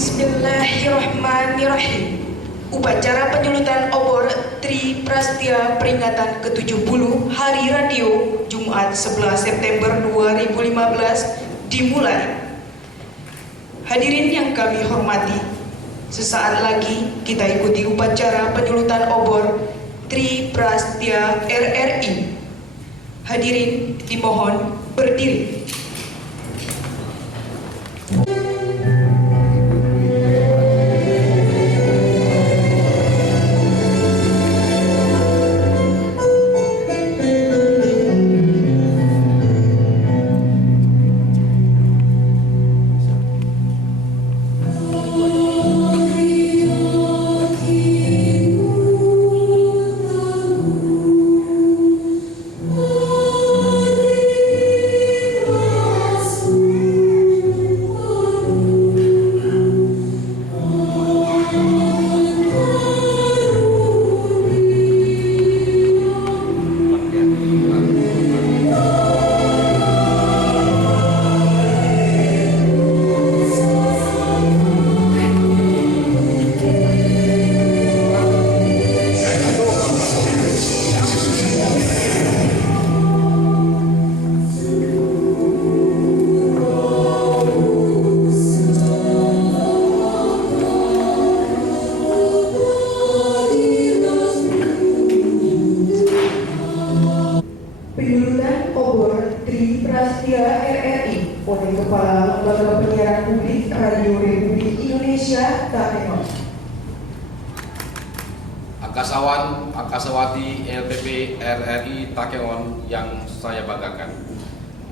Bismillahirrahmanirrahim. Upacara penyulutan obor Tri Prastya peringatan ke-70 Hari Radio Jumat 11 September 2015 dimulai. Hadirin yang kami hormati, sesaat lagi kita ikuti upacara penyulutan obor Tri Prastya RRI. Hadirin dimohon berdiri. Penyulutan obor Tri Prastya RRI oleh Kepala Lembaga Penyiaran Publik Radio Republik Indonesia Takengon. Angkasawan, Angkasawati LPP RRI Takengon yang saya banggakan,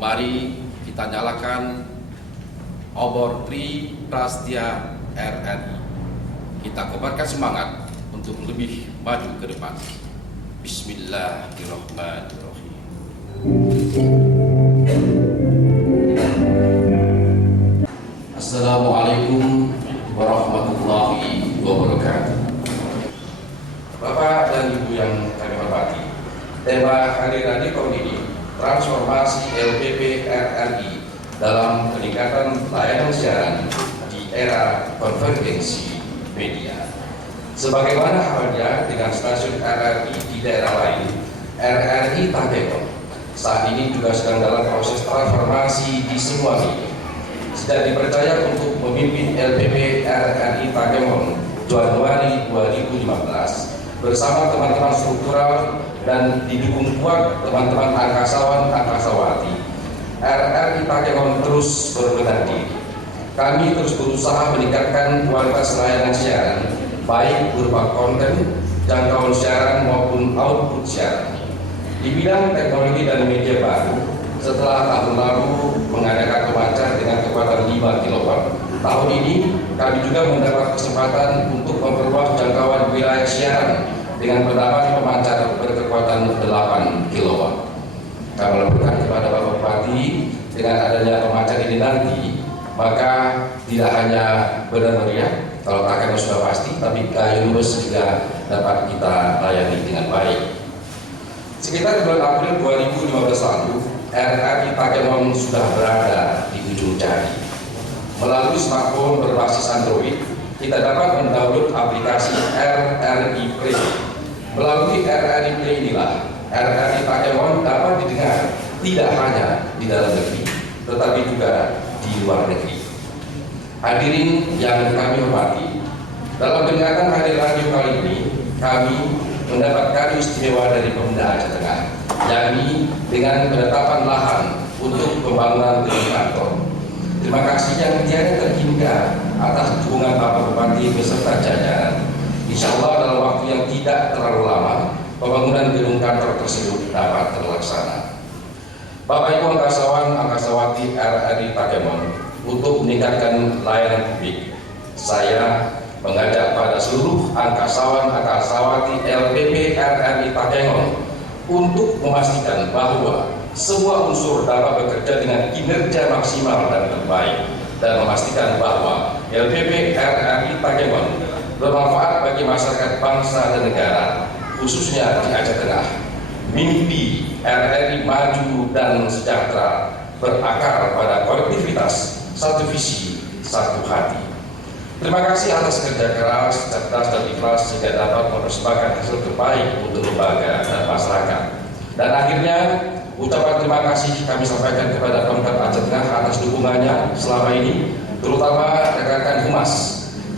mari kita nyalakan obor Tri Prastya RRI. Kita kobarkan semangat untuk lebih maju ke depan. Bismillahirrahmanirrahim. Assalamualaikum warahmatullahi wabarakatuh. Bapak dan Ibu yang kami hormati, tema Hari Radio tahun ini transformasi LPP RRI dalam peningkatan layanan siaran di era konvergensi media. Sebagaimana halnya dengan stasiun RRI di daerah lain, RRI Takengon saat ini juga sedang dalam proses transformasi di semua media. Sudah dipercaya untuk memimpin LPP RRI Takengon Januari 2015 bersama teman-teman struktural dan didukung kuat teman-teman angkasawan angkasawati. RRI Takengon terus berbenah diri. Kami terus berusaha meningkatkan kualitas layanan siaran, baik berupa konten, jangkauan siaran maupun output siaran. Di bidang teknologi dan media baru, setelah tahun lalu mengadakan pemancar dengan kekuatan 5 kW, tahun ini kami juga mendapat kesempatan untuk memperluas jangkauan wilayah siaran dengan penambahan pemancar berkekuatan 8 kW. Kami laporkan kepada Bapak Bupati, dengan adanya pemancar ini nanti, maka tidak hanya benar meriah, kalau Takengon sudah pasti, tapi gaya luas juga dapat kita layani dengan baik. Sekitar bulan April 2015 lalu, RRI Takengon sudah berada di ujung jari. Melalui smartphone berbasis Android, kita dapat mendownload aplikasi RRI Play. Melalui RRI Play inilah, RRI Takengon dapat didengar tidak hanya di dalam negeri, tetapi juga di luar negeri. Hadirin yang kami hormati, dalam peringatan Hari Radio kali ini, kami mendapat kado istimewa dari Pemda Aceh Tengah, yakni dengan penetapan lahan untuk pembangunan gedung kantor. Terima kasih yang tiada terhingga atas dukungan Bapak Bupati beserta jajaran. Insya Allah dalam waktu yang tidak terlalu lama, pembangunan gedung kantor tersebut dapat terlaksana. Bapak Ibu angkasawan angkasawati RRI Takengon, untuk meningkatkan layanan publik, saya mengajak pada seluruh angkasawan angkasawati LPP RRI Takengon untuk memastikan bahwa semua unsur dapat bekerja dengan kinerja maksimal dan terbaik, dan memastikan bahwa LPP RRI Takengon bermanfaat bagi masyarakat bangsa dan negara, khususnya di Aceh Tengah. Mimpi RRI maju dan sejahtera berakar pada kolektivitas, satu visi, satu hati. Terima kasih atas kerja keras, cerdas dan ikhlas sehingga dapat mempersembahkan hasil terbaik untuk lembaga dan masyarakat. Dan akhirnya, ucapan terima kasih kami sampaikan kepada Pemkab Aceh Tengah atas dukungannya selama ini, terutama rekan-rekan Humas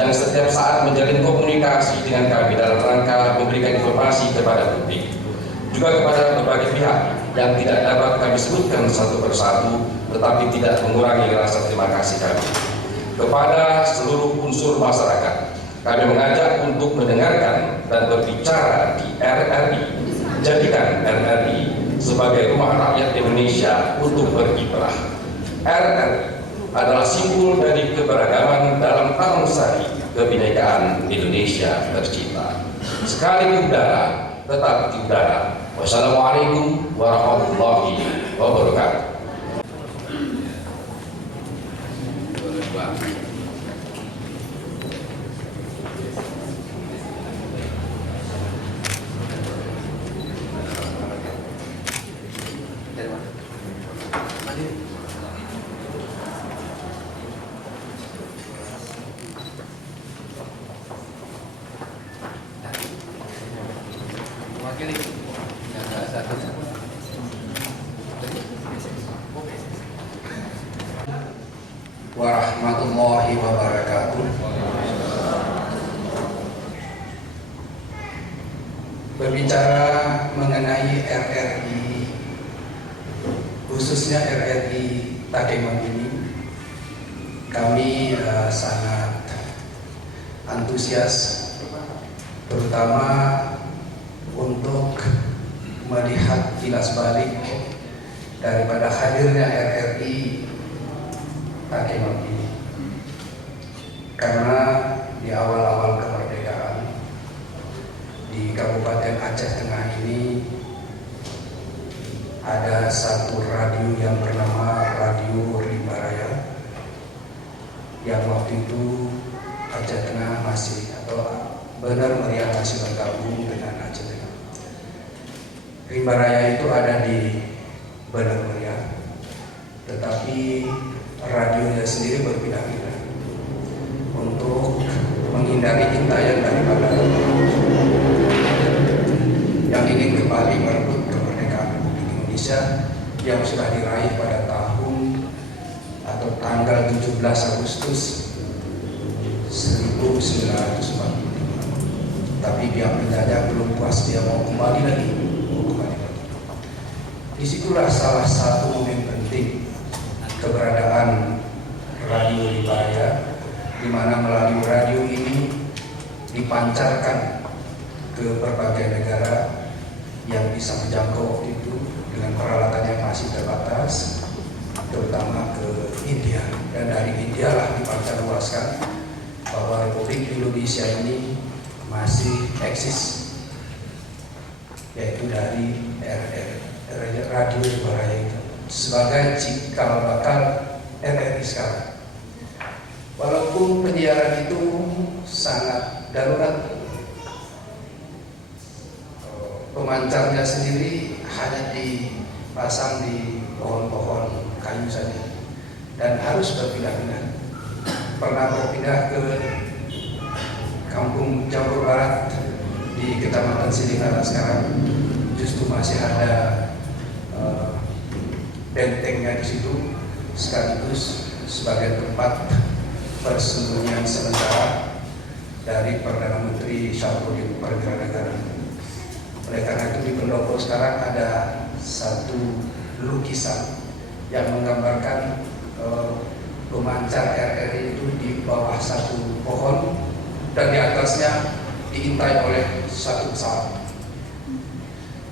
yang setiap saat menjalin komunikasi dengan kami dalam rangka memberikan informasi kepada publik. Juga kepada berbagai pihak yang tidak dapat kami sebutkan satu persatu, tetapi tidak mengurangi rasa terima kasih kami. Kepada seluruh unsur masyarakat, kami mengajak untuk mendengarkan dan berbicara di RRI. Jadikan RRI sebagai rumah rakyat Indonesia untuk berkiprah. RRI adalah simbol dari keberagaman dalam tangsari kebinekaan Indonesia tercipta. Sekali di udara, tetap di udara. Wassalamualaikum warahmatullahi wabarakatuh. Warahmatullahi wabarakatuh. Berbicara mengenai RRI, khususnya RRI Takengon ini, kami sangat antusias, terutama untuk melihat kilas balik daripada hadirnya RRI Takengon ini, karena di awal-awal kemerdekaan di Kabupaten Aceh Tengah ini ada satu radio yang bernama Radio Rimba Raya, yang waktu itu Aceh Tengah masih, atau Benar Meriah masih bergabung dengan Aceh Tengah. Rimba Raya itu ada di Benar Meriah, tetapi radionya sendiri berpindah-pindah untuk menghindari intayan daripada yang ingin kembali merebut kemerdekaan Republik Indonesia yang sudah diraih pada tahun atau tanggal 17 Agustus 1945. Tapi pihak penjajah belum puas, dia mau kembali lagi. Disitulah salah satu momen penting keberadaan Radio Rimba Raya, di mana melalui radio ini dipancarkan ke berbagai negara yang bisa menjangkau waktu itu dengan peralatan yang masih terbatas, terutama ke India. Dan dari India lah dipancar luaskan bahwa Republik Indonesia ini masih eksis, yaitu dari Radio Rimba Raya itu sebagai cikal bakal RRI sekarang. Walaupun penyiaran itu sangat darurat, pemancarnya sendiri hanya dipasang di pohon-pohon kayu saja dan harus berpindah-pindah. Pernah berpindah ke Kampung Jambur Barat di Kecamatan Silingara sekarang, justru masih ada bentengnya di situ, sekaligus sebagai tempat persembunyian sementara dari Perdana Menteri Syafruddin Perwira Negara. Oleh karena itu di pendopo sekarang ada satu lukisan yang menggambarkan pemancar RRI itu di bawah satu pohon dan di atasnya diintai oleh satu pesawat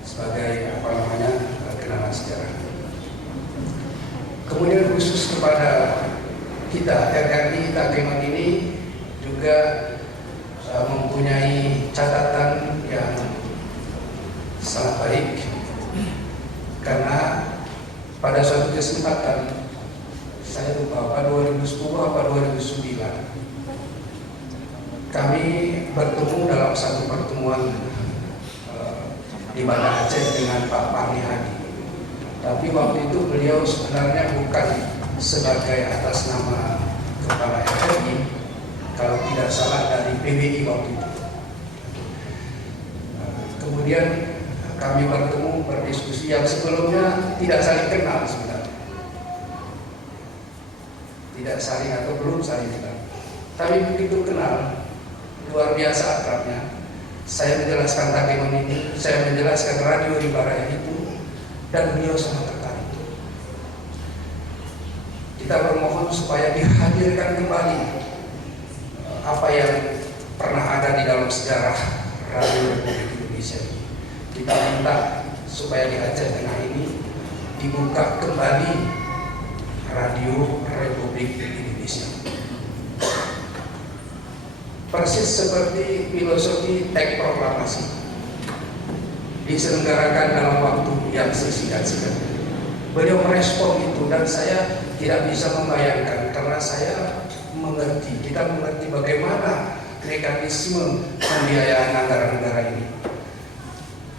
sebagai kenangan sejarah. Kemudian khusus kepada kita, RRI Takengon ini juga mempunyai catatan yang sangat baik, karena pada suatu kesempatan, saya lupa apa 2010 apa 2009, kami bertemu dalam satu pertemuan di Banda Aceh dengan Pak Parni Hadi. Tapi waktu itu beliau sebenarnya bukan sebagai atas nama Kepala RRI, kalau PBI waktu itu. Kemudian kami bertemu berdiskusi yang sebelumnya tidak saling kenal sebenarnya, tidak saling atau belum saling kenal. Tapi begitu kenal, luar biasa akrabnya. Saya menjelaskan Takengon ini, saya menjelaskan Radio Ribaraya itu, dan beliau sangat tertarik. Kita bermohon supaya dihadirkan kembali apa yang pernah ada di dalam sejarah Radio Republik Indonesia ini. Kita minta supaya di Aceh Tengah ini dibuka kembali Radio Republik Indonesia. Persis seperti filosofi teks proklamasi diselenggarakan dalam waktu yang sesingkat-singkatnya. Beliau merespon itu dan saya tidak bisa membayangkan karena saya mengerti, kita mengerti bagaimana mekanisme pembiayaan anggaran negara ini.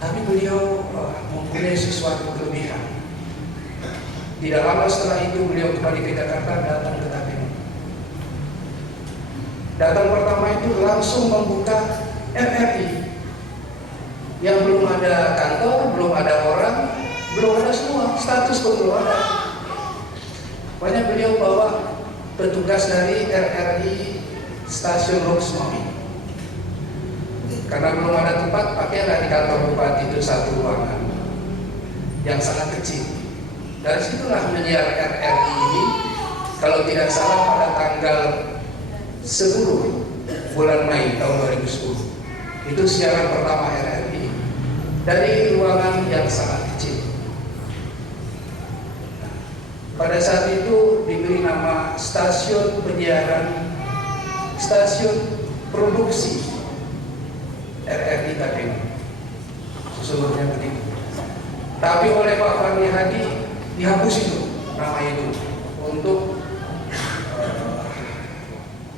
Tapi beliau mempunyai sesuatu kelebihan. Tidak lama setelah itu beliau kembali ke Jakarta, datang ke Takengon. Datang pertama itu langsung membuka RRI yang belum ada kantor, belum ada orang, belum ada semua, status pun belum ada. Banyak beliau bawa petugas dari RRI stasiun Loksmawi. Karena belum ada tempat, pakailah di kantor bupati itu satu ruangan yang sangat kecil. Dari situlah menyiar RRI ini, kalau tidak salah pada tanggal 10 bulan Mei tahun 2010. Itu siaran pertama RRI dari ruangan yang sangat kecil. Pada saat itu diberi nama stasiun penyiaran, stasiun produksi RRI Takengon. Sesungguhnya begitu. Tapi oleh Pak Fahmi Hadi dihapus itu nama itu untuk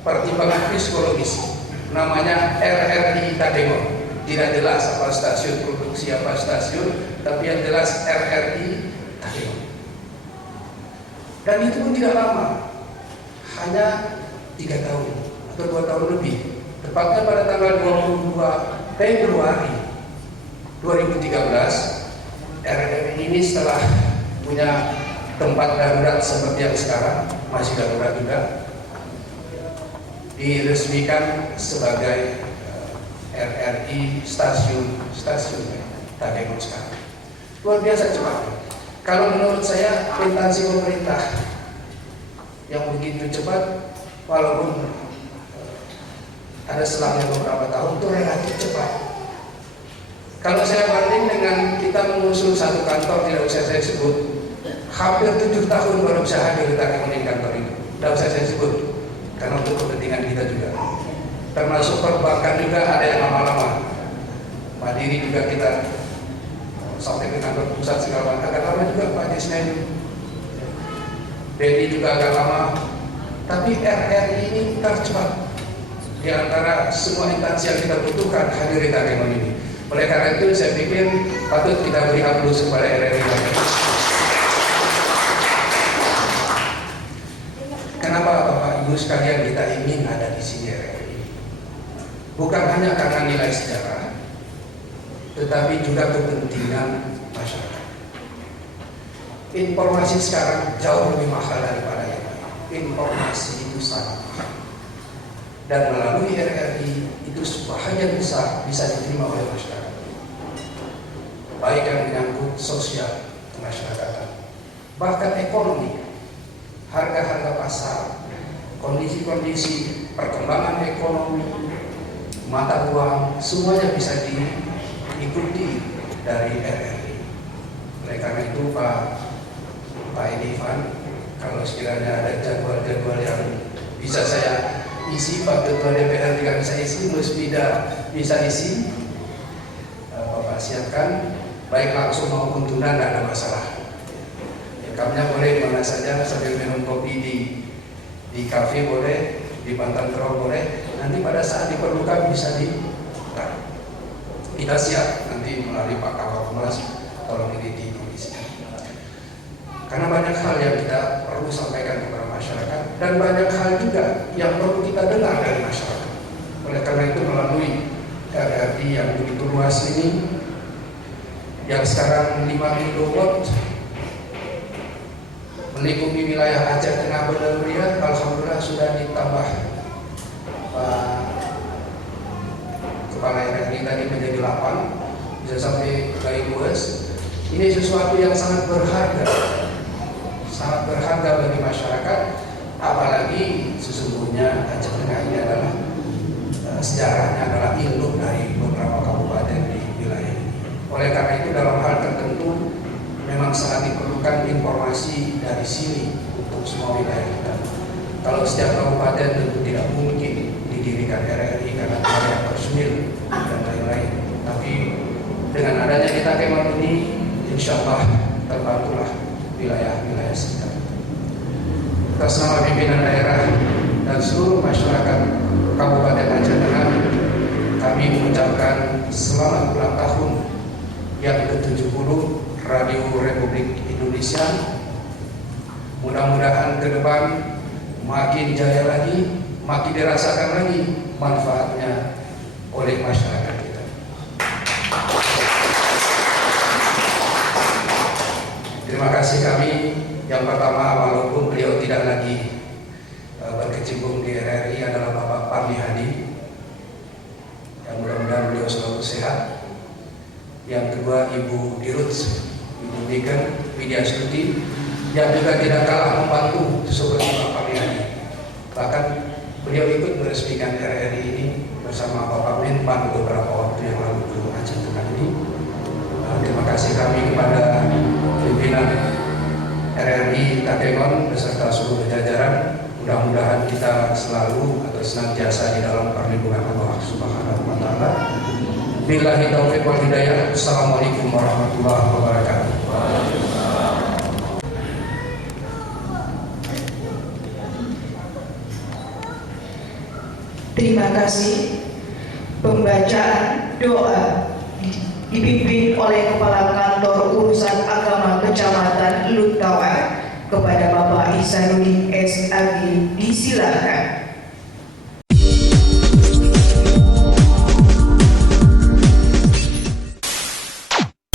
pertimbangan psikologis. Namanya RRI Takengon. Tidak jelas apa stasiun produksi, apa stasiun, tapi yang jelas RRI Takengon. Dan itu pun tidak lama, hanya 3 tahun atau 2 tahun lebih. Tepatnya pada tanggal 22 Februari 2013, RRI ini setelah punya tempat darurat seperti yang sekarang, masih darurat juga, diresmikan sebagai RRI stasiun Takengon sekarang. Luar biasa cepat. Kalau menurut saya pentansi pemerintah yang begitu cepat, walaupun ada selangnya beberapa tahun, itu relatif cepat. Kalau saya banding dengan kita mengusul satu kantor, tidak usah saya sebut, hampir 7 tahun baru bisa hadir di Takengon di kantor itu. Tidak usah saya sebut, karena untuk kepentingan kita juga. Termasuk perbankan juga ada yang lama-lama. Mandiri juga kita sampai ke kantor pusat segala macam. Agak lama juga Pak Disnen. BNI juga agak lama. Tapi RRI ini tercepat di antara semua instansi yang kita butuhkan hadir di Takengon ini. Oleh karena itu saya pikir patut kita beri aplaus kepada RRI. Kenapa Bapak Ibu sekalian kita ingin ada di sini RRI? Bukan hanya karena nilai sejarah, tetapi juga kepentingan masyarakat. Informasi sekarang jauh lebih mahal daripada yang lain. Informasi itu sangat mahal. Dan melalui RRI itu sebahagian besar bisa diterima oleh masyarakat. Baik yang menyangkut sosial kemasyarakatan, bahkan ekonomi, harga-harga pasar, kondisi-kondisi perkembangan ekonomi, mata uang, semuanya bisa diikuti dari RRI. Oleh karena itu Pak Edifan, kalau sekiranya ada jadwal-jadwal yang bisa saya isi, Pak Ketua DPR tidak bisa isi, Musbida bisa isi, Bapak siapkan, baik langsung maupun tunda, tidak ada masalah. Kamunya boleh mana saja sambil minum kopi di kafe boleh, di Pantan Kerong boleh. Nanti pada saat diperlukan bisa kita siap nanti melalui Pak Kabak Humas, tolong ini dikondisikan. Karena banyak hal yang kita perlu sampaikan kepada masyarakat dan banyak hal juga yang perlu kita dengar dari masyarakat. Oleh karena luas ini yang sekarang 5 kW melingkupi wilayah Aceh Tengah Banda Mulia, alhamdulillah sudah ditambah Pak Kepala RRI tadi menjadi 8, bisa sampai ke luas. Ini sesuatu yang sangat berharga bagi masyarakat, apalagi sesungguhnya Aceh Tengah ini adalah sejarahnya adalah induk dari beberapa kabupaten di wilayah ini. Oleh karena itu dalam hal tertentu memang sangat diperlukan informasi dari sini untuk semua wilayah kita. Kalau setiap kabupaten tentu tidak mungkin didirikan RRI karena banyak personil dan lain-lain. Tapi dengan adanya kita Kemon ini, insya Allah terbantulah wilayah-wilayah sekitar. Atas nama pimpinan daerah dan seluruh masyarakat Kabupaten Aceh Tengah, kami mengucapkan selamat ulang tahun yang ke-70 Radio Republik Indonesia. Mudah-mudahan ke depan makin jaya lagi, makin dirasakan lagi manfaatnya oleh masyarakat kita. Terima kasih kami. Yang pertama, walaupun beliau tidak lagi berkecimpung di RRI, adalah Bapak Pardi Hadi, yang mudah-mudahan beliau selalu sehat. Yang kedua, Ibu Dirut, Ibu Niken Widya Stuti, yang juga tidak kalah membantu seperti Bapak Pardi Hadi. Bahkan beliau ikut meresmikan RRI ini bersama Bapak Menpan beberapa waktu yang lalu ke Aceh Tengah ini. Terima kasih kami kepada pimpinan RRI Takengon beserta seluruh jajaran. Mudah-mudahan kita selalu atau senantiasa di dalam perlindungan Allah Subhanahu wa taala. Billahi taufiq wal hidayah. Assalamualaikum warahmatullahi wabarakatuh. Terima kasih. Pembacaan doa dipimpin oleh Kepala Kantor Urusan Agama Kecamatan Lutawar kepada Bapak Ihsanuddin SAG. Disilakan.